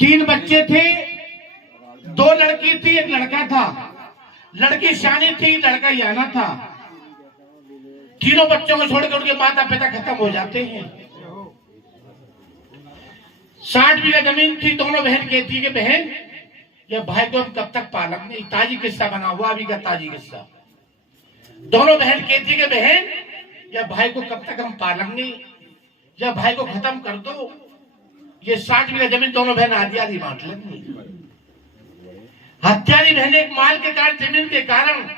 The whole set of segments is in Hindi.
तीन बच्चे थे, दो लड़की थी, एक लड़का था। लड़की शानी थी, लड़का याना था। तीनों बच्चों को छोड़कर उनके माता पिता खत्म हो जाते हैं। 60 बीघा जमीन थी। दोनों बहन कहती है कि बहन, ये भाई को हम कब तक पालेंगे। ताजी किस्सा बना हुआ, अभी का ताजी किस्सा। दोनों बहन कहती है कि बहन, ये भाई को कब तक हम पालेंगे, या भाई को खत्म कर दो। ये 60 बीघा जमीन दोनों बहन आधी आधी बांट लेंगी। हत्यारी बहनें एक माल के कारण, जमीन के कारण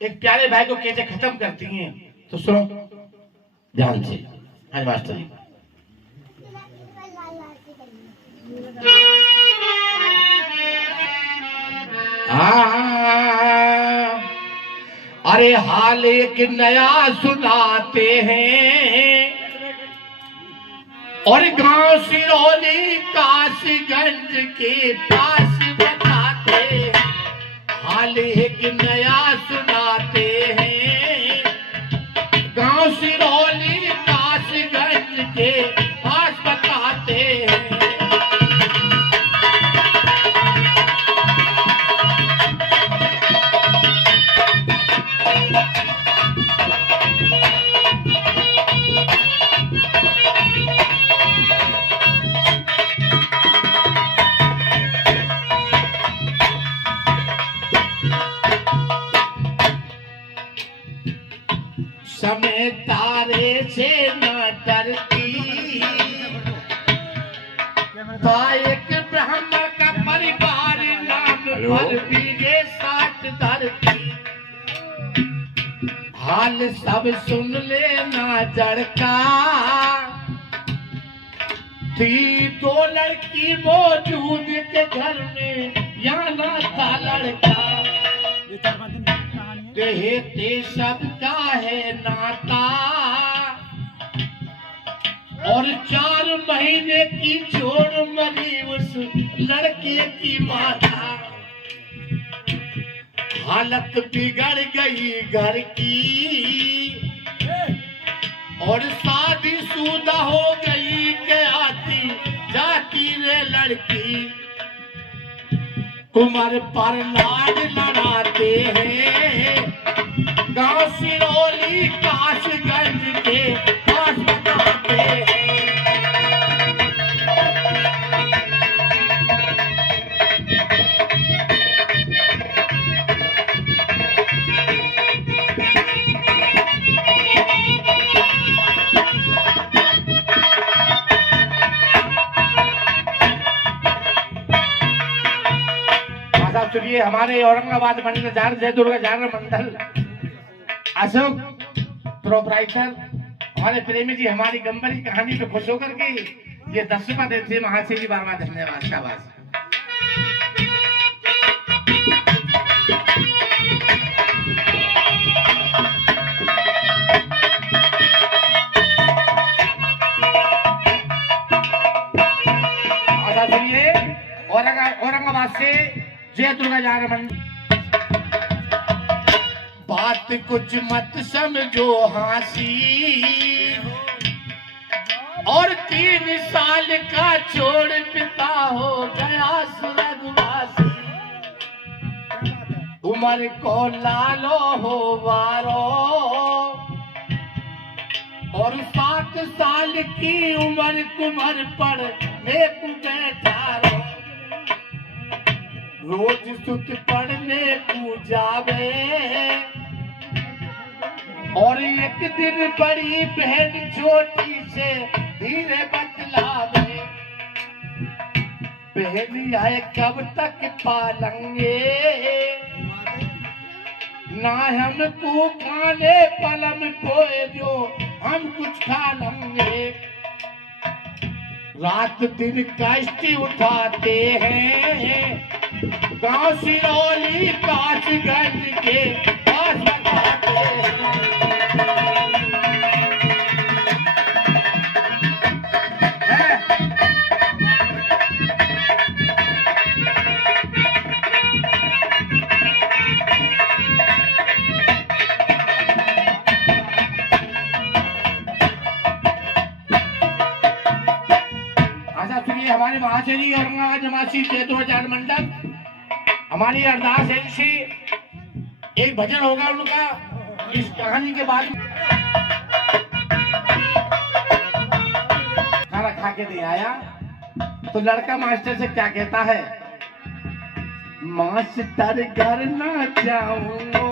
एक प्यारे भाई को कैसे खत्म करती हैं, तो सुनो ध्यान से। हाँ मास्टर जी। अरे हाल एक नया सुनाते हैं, और गांव सिरौली काशीगंज के पास बताते हैं। हाल एक नया सुनाते हैं, गांव सिरौली काशीगंज के पास बताते हैं। समय तारे से न डरती, एक ब्राह्मण का परिवार, नाम पर बीघे 60 धरती। हाल सब सुन लेना जड़का, थी दो लड़की मौजूद के घर में, याना था लड़का। कहते सबका है नाता, और 4 महीने की छोड़ मरी उस लड़के की माता। हालत बिगड़ गई घर की, और शादीशुदा हो गई के आती जाती रे लड़की। कुमार पर लाड लड़ाते हैं, गांव सिरौली काशीगंज के पास बताते हैं। चलिए, हमारे औरंगाबाद मंडल जय दुर्गा जागरण मंडल अशोक प्रोपराइटर हमारे प्रेमी जी हमारी गंबरी कहानी पे खुश होकर के ये 10 रुपया देते हैं। महाशय जी बार बार धन्यवाद, शाबाश। औरंगाबाद से जय दुर्गा जागरण मंडल। बात कुछ मत समझो हासी, और 3 साल का छोड़ पिता हो गया स्वर्गवासी। उम्र को लालो हो वारो, और 7 साल की उम्र कुमर पर नेक बैठा रो। रोज सुत पढ़ने को जावे, और एक दिन बड़ी बहन छोटी से धीरे बतलावे। बहन आए कब तक पालेंगे, ना हमको खाने पलम पोए जो हम कुछ खा लेंगे। रात दिन कष्ट उठाते हैं, गांव सिरौली काशीगंज के पास बताते हैं। हमारे महाशय जी औरंगाबाद पूर्णमासी जय 2000 मंडल। हमारी अरदास है इसी एक भजन होगा उनका इस कहानी के बाद। खाना खा के नहीं आया तो लड़का मास्टर से क्या कहता है, मास्टर घर ना जाऊंगा,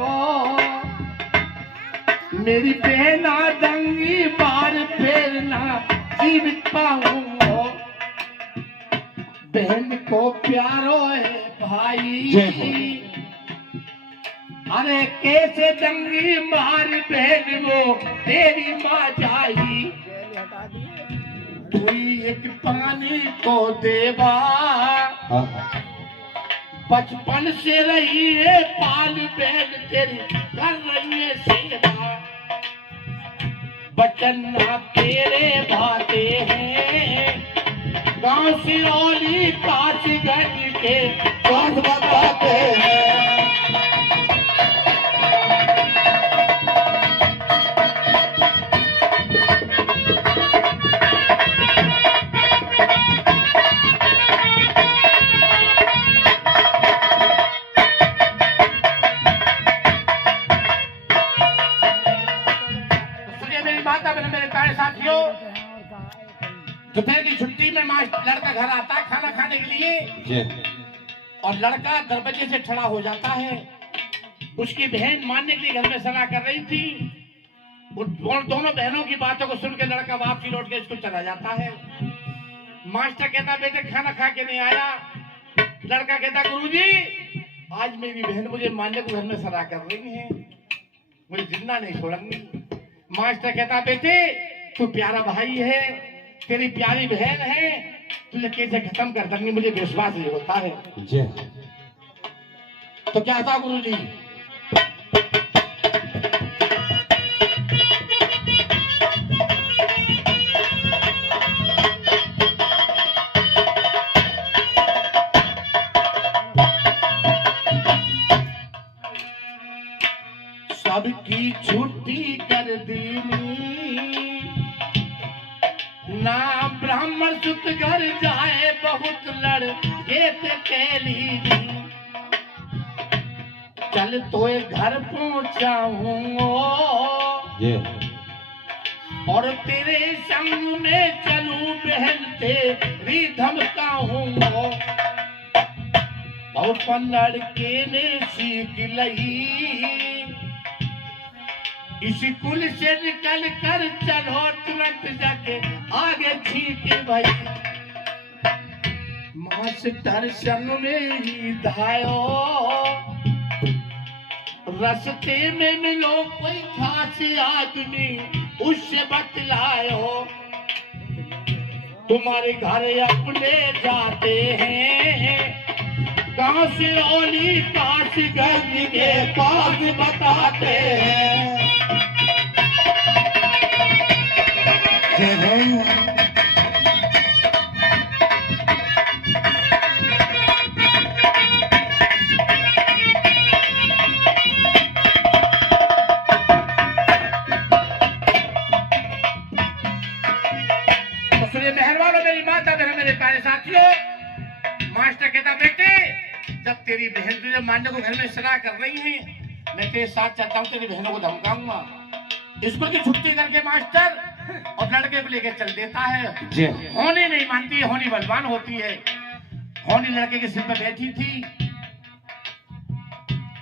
मेरी बहना दंगी बार फिर ना जीवित पाऊंगा, बहन को प्यारो है भाई, अरे कैसे दंगी मार बहन वो तेरी माँ जाई, तू एक पानी को देवा, बचपन से रही है पाल बहन तेरी कर रही है सेवा, बचन ना तेरे भाते हैं, गांव सिरौली काशीगंज के बात बताते हैं। मेरे प्यारे साथियों, दोपहर की छुट्टी में लड़का घर आता है खाना खाने के लिए और लड़का दरवाजे से खड़ा हो जाता है। उसकी बहन मानने के लिए घर में सलाह कर रही थी। दोनों बहनों की बातों को सुन के लड़का वापसी लौट के स्कूल चला जाता है। मास्टर कहता बेटे खाना खा के नहीं आया। लड़का कहता गुरुजी आज मेरी बहन मुझे मानने को घर में सलाह कर रही है, मुझे जिंदा नहीं छोड़ेंगी। मास्टर कहता बेटे तू प्यारा भाई है, तेरी प्यारी बहन है, तुझे कैसे खत्म कर दूंगी मुझे विश्वास नहीं होता है। तो क्या था गुरुजी? सबकी छुट्टी कर दी ना ब्राह्मण सुत घर जाए, बहुत लड़के कैली चल तो घर पहुंचाऊंगा और तेरे संग में चलूं बहन तेरी धमकाऊंगा। बहुत लड़के ने सीख लई इसी कुल से निकल कर चलो तुरंत जाके आगे ठीक भाई। मास्टर संग में ही धायो रस्ते में मिलो कोई खास आदमी उससे बतलायो, तुम्हारे घर अपने जाते हैं गांव से ओली काशीगंज के पास बताते हैं। मेहरबानों मेरी माता बहन मेरे प्यारे साथियों, मास्टर कहता बेटे जब तेरी बहन तुझे मानने को घर में सलाह कर रही है, मैं तेरे साथ चलता हूँ, तेरी बहनों को धमकाऊंगा। स्कूल की छुट्टी करके मास्टर और लड़के को लेकर चल देता है। होनी नहीं मानती है, होनी बलवान होती है। होनी लड़के के सिर पर बैठी थी।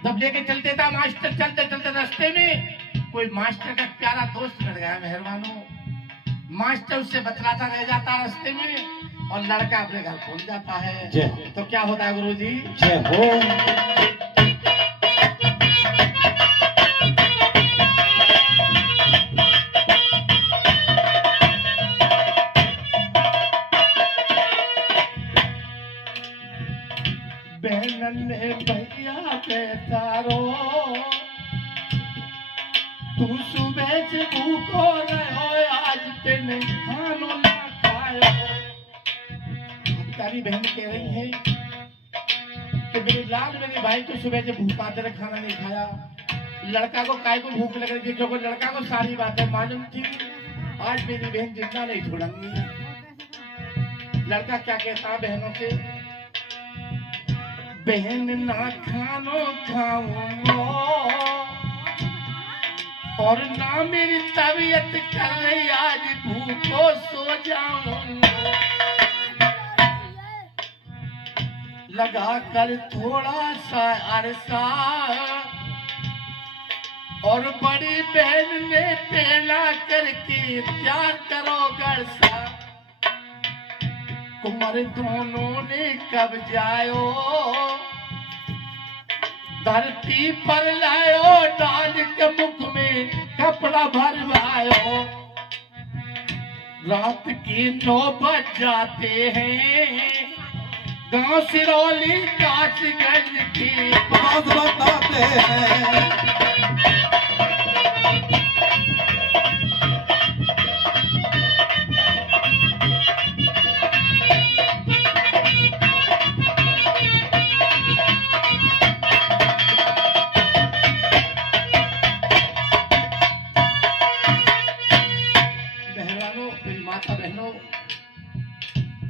जब लेके चल देता मास्टर, चलते चलते रास्ते में कोई मास्टर का प्यारा दोस्त मिल गया। मेहरबानों मास्टर उससे बतलाता रह जाता रास्ते में और लड़का अपने घर पहुंच जाता है। तो क्या होता है गुरुजी? जय हो। बहन ने भैया कहता रो तू सुबह से भूखो रहो, आज तेने खानो ना खायो। तारी बहन कह रही है कि मेरे लाल मेरे भाई तो सुबह से भूखा तेरे खाना नहीं खाया। लड़का को काय को भूख लग रही थी क्योंकि लड़का को सारी बातें मालूम थी, आज मेरी बहन जिंदा नहीं छोड़ूंगी। लड़का क्या कहता है बहनों से, बहन ना खानो खाऊंगा और ना मेरी तबीयत कर रही आज भूखो सो जाऊंगा। लगा कर थोड़ा सा अरसा और बड़ी बहन ने पहला करके प्यार करो गरसा। कुंवर दोनों ने कब जायो धरती पर लायो डाल के मुख में कपड़ा भरवायो। रात के 9 बज जाते हैं गांव सिरौली काचगंज की बात बताते हैं।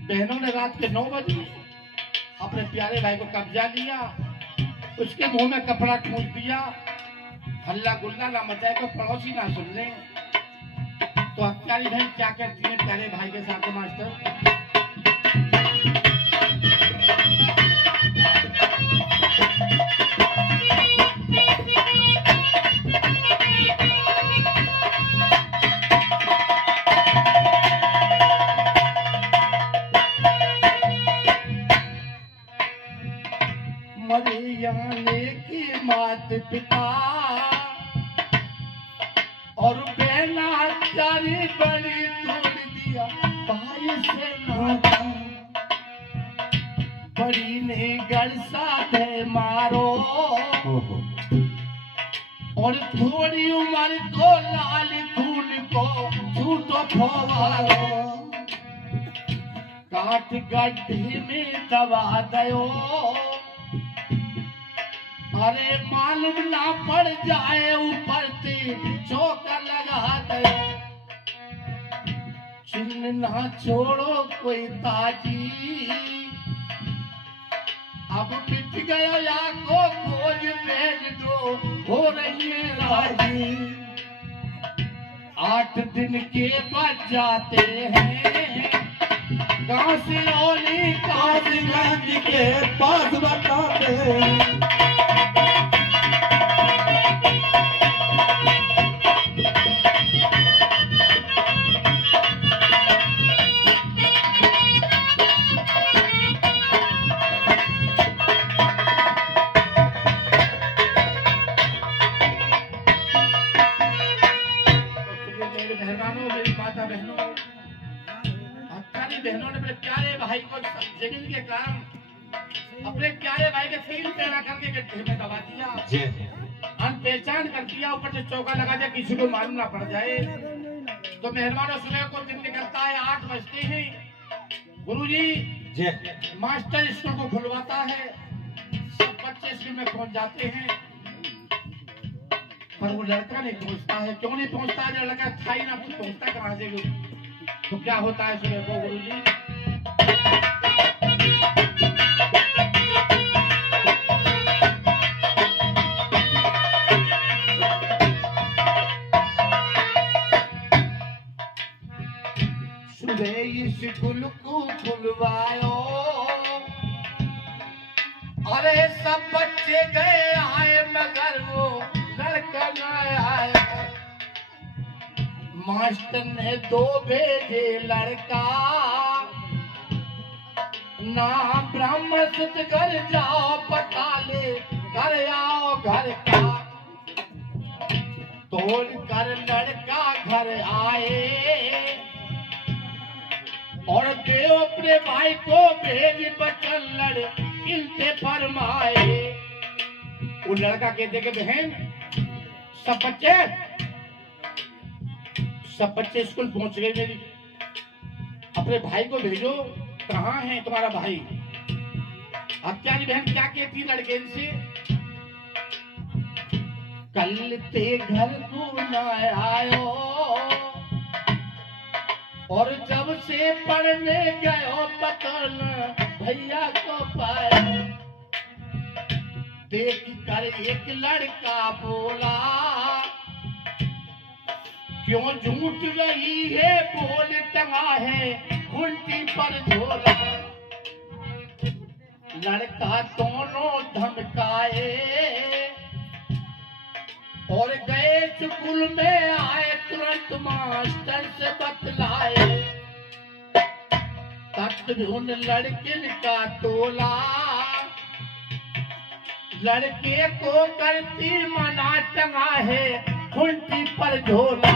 बहनों ने रात के 9 बजे अपने प्यारे भाई को कब्जा लिया, उसके मुंह में कपड़ा ठूंस दिया। हल्ला गुल्ला ना मचाए तो पड़ोसी ना सुन ले। तो हत्यारी बहन क्या करती है प्यारे भाई के साथ मास्टर? मरियाने की मात पिता और बेना हत्यारी बड़ी तोड़ दिया भाई से नाता। बड़ी ने गलसा दे मारो और थोड़ी उम्र को लाल खून को झूठो फवारो। काट गड्ढे में दबा दयो अरे मालूम ना पड़ जाए ऊपर से चौका लगा दे। चिन्ह ना छोड़ो कोई ताजी अब पिट गया या को खोज भेज दो हो रही है राजी। 8 दिन के बच जाते हैं गांव सिरौली काचगंज के पास बताते हैं। बहनों ने अपने प्यारे भाई को जमीन के कारण अपने प्यारे भाई के सील पैरा करके गड्ढे में दबा दिया, अनपहचान कर दिया, ऊपर से चौका लगा दिया किसी को मालूम ना पड़ जाए। तो मेहरबानों सुबह को दिन निकलता है 8 बजते हैं। गुरुजी मास्टर स्कूल को खुलवाता है, सब बच्चे स्कूल में पहुंच जाते हैं पर वो लड़का नहीं पहुंचता है। क्यों नहीं पहुंचता है? लड़का था ही ना, पहुंचता कहां से? तो क्या होता है सुबह को गुरुजी? सुबह स्कूल को खुलवायो अरे सब बच्चे गए आए मगर वो लड़का न आया। मास्टर ने 2 भेजे लड़का ना ब्राह्मण सुत घर जाओ पता ले कर आओ घर का। तोड़ कर लड़का घर आए और देव अपने भाई को भेज बचन लड़ किलते फरमाए। वो लड़का कहते कि बहन सब बच्चे स्कूल पहुंच गए, मेरी अपने भाई को भेजो, कहाँ है तुम्हारा भाई? अब क्या बहन क्या कहती लड़के से? कल ते घर को न आयो और जब से पढ़ने गयो पता न भैया को पाए। देख कर एक लड़का बोला, क्यों झूठ रही है, बोल टंगा है घुंटी पर झोला। लड़का दोनों धमकाए और गए स्कूल में, आए तुरंत मास्टर से बतलाए। तब उन लड़किन का तोला, लड़के को करती मना, टंगा है घुंटी पर झोला।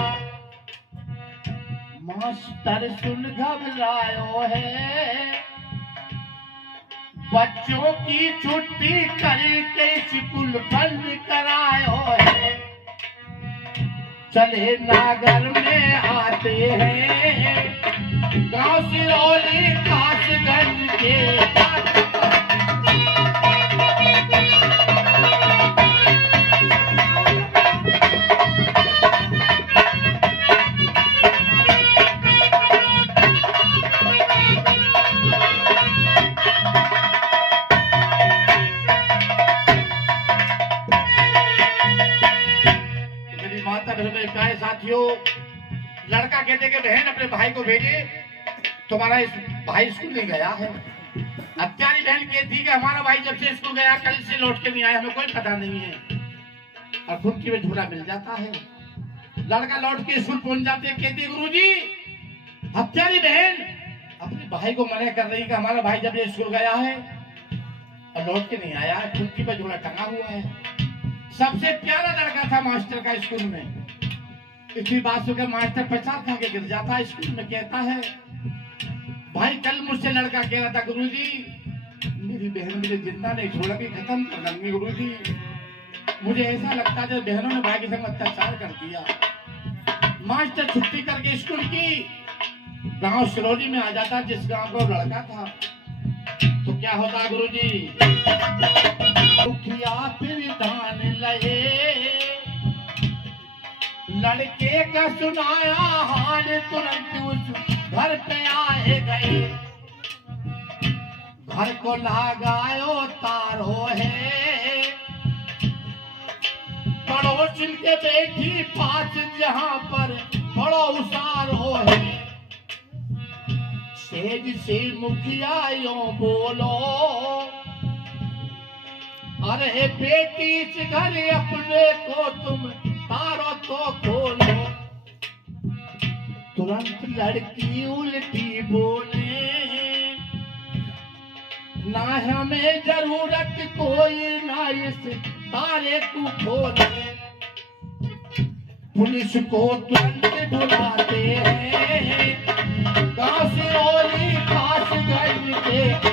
मास्टर सुन घबरायो है, बच्चों की छुट्टी करके स्कूल बंद करायो है। चले नागर में आते हैं, गांव सिरौली कासगंज के। प्यारे साथियों, लड़का कहते कि बहन अपने भाई को भेजे, तुम्हारा भाई स्कूल नहीं गया है। अब प्यारी बहन कहती कि हमारा भाई जब से स्कूल गया कल से लौट के नहीं आया, हमें कोई पता नहीं है। और खुद की में झूला मिल जाता है। लड़का लौट के स्कूल पहुंच जाते, कहती गुरुजी, अब प्यारी बहन अपने भाई को मना कर रही कि हमारा भाई जब से स्कूल गया है और लौट के नहीं आया, खुद की में झूला टंगा हुआ है। सबसे प्यारा लड़का था मास्टर का स्कूल में। इसी बात सुनकर मास्टर पचास खा के गिर जाता है। स्कूल में कहता है, भाई कल मुझसे लड़का कह रहा था गुरुजी, मेरी बहन मुझे जिंदा नहीं छोड़ा कि खत्म कर देंगे गुरुजी। मुझे ऐसा लगता है जब बहनों ने भाई के संग अत्याचार कर दिया। मास्टर छुट्टी करके स्कूल की गांव सिरौली में आ जाता, जिस गांव का लड़का था। तो क्या होता गुरुजी, दुखिया फिर दान लए, लड़के का सुनाया हाल, तुरंत उस घर पे आए गए। घर को लगायो तारो है, पड़ोसिन के बेटी पास जहां पर बड़ो उसारो है। सेज से मुखिया यो बोलो, अरे बेटी इस घर अपने को तुम तारो तो खोलो। तुरंत लड़की उल्टी बोले, ना हमें जरूरत कोई, ना इस तारे को खोले। पुलिस को तुरंत बुलाते हैं, गांव सिरौली कासगंज के।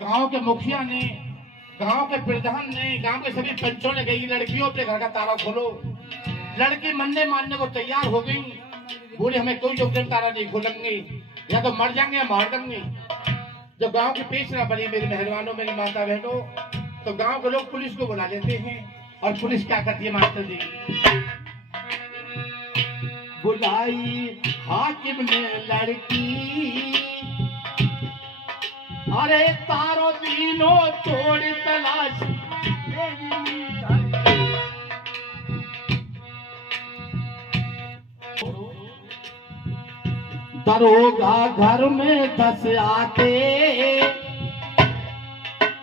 गांव के मुखिया ने, गांव के प्रधान ने, गांव के सभी पंचों ने कही, लड़कियों अपने घर का ताला खोलो। लड़की मानने को तैयार हो गई। बोले हमें कोई जोखिम ताला नहीं खोलेंगे, या तो मर जाएंगे या मार देंगे। जब गांव की पेश ना बनी मेरी मेहरबानों, मेरी माता बहनों, तो गांव के लोग पुलिस को बुला लेते हैं। और पुलिस क्या करती है मास्टर जी, बुलाई हाकिम ने लड़की, अरे तारो तीनों तोड़ तलाश। दरोगा घर में 10 आते,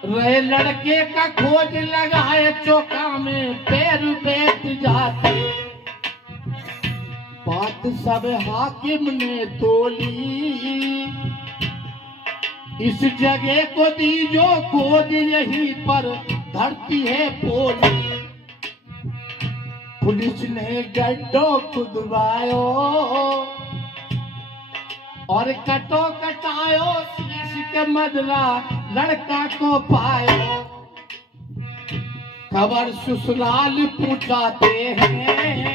रहे लड़के का खोज लगाए, चौका में पैर बैठ जाते। बात सब हाकिम ने तोली, इस जगह को दी जो खोज, यहीं पर धरती है पोली। पुलिस ने गड्ढो खुदवायो और कटो कटायो, शीश के मदरा लड़का को पायो। खबर ससुराल पूछाते हैं,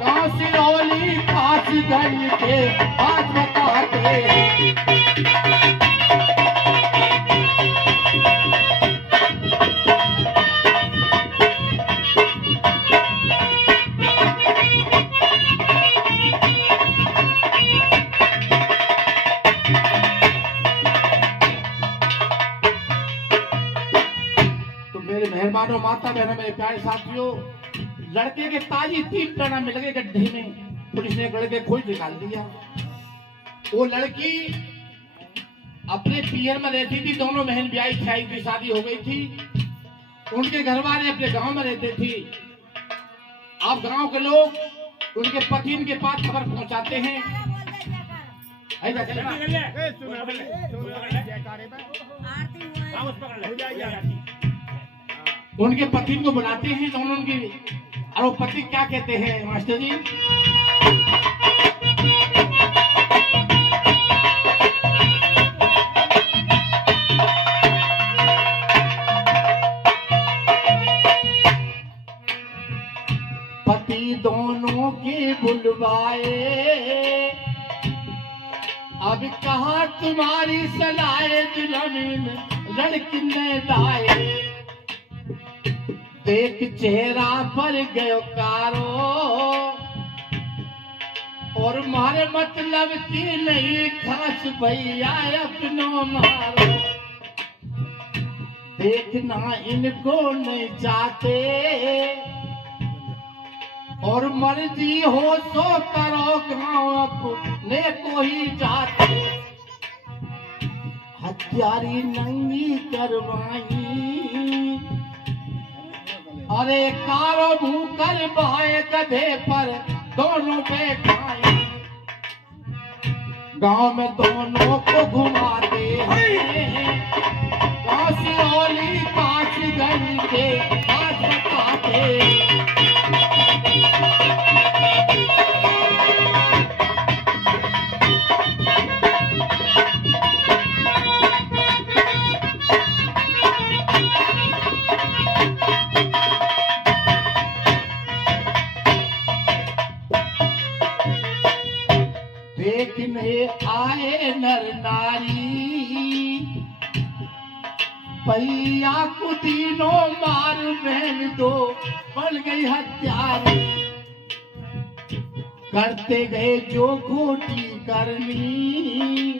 गाँव सिरौली काश गंज के बात बताते हैं। मेरे मेहरबानों, माता बहनों, मेरे प्यारे साथियों, लड़के के ताजी 3 टना मिल गए गड्ढे में। पुलिस ने एक लड़के खोज निकाल दिया। वो लड़की अपने पियर में रहती थी, दोनों बहन ब्याही छाई की शादी हो गई थी। उनके घर वाले अपने गांव में रहते थे। अब गांव के लोग उनके पति के पास खबर पहुंचाते हैं। उनके पति को बुलाते हैं तो उनके, और वो पति क्या कहते हैं मास्टर जी? पति दोनों के बुलवाए, अब कहा तुम्हारी सलाह जमीन लड़की ने लाए। देख चेहरा पर गयो कारो, और मारे मतलब की नहीं खास भैया अपनो मारो। देखना इनको नहीं चाहते, और मर्जी हो सो करो, गाँव अपने को ही जाते। हत्यारी नंगी करवाई, अरे कारो भूकर बहाए गधे पर दोनों पे खाए। गांव में दोनों को घुमाते हैं, गाँव सिरौली काश गंज के बात बताते। देखने आए नर नारी, भैया को तीनों मार बहन दो बन गई हत्यारी। करते गए जो खोटी करनी,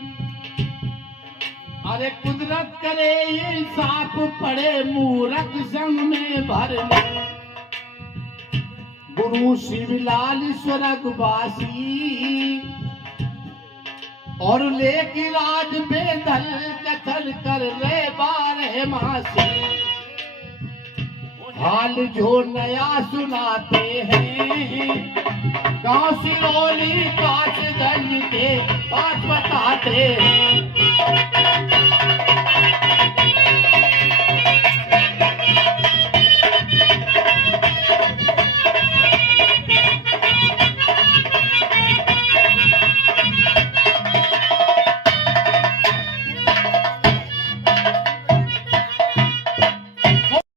अरे कुदरत करे ये साफ पड़े मूरख संग में भरने। गुरु शिवलाल स्वर्गवासी, और लेके राज बेदल कथल कर रे 12 मासी। हाल जो नया सुनाते हैं, गाँव सिरौली काश गंज के बात बताते हैं।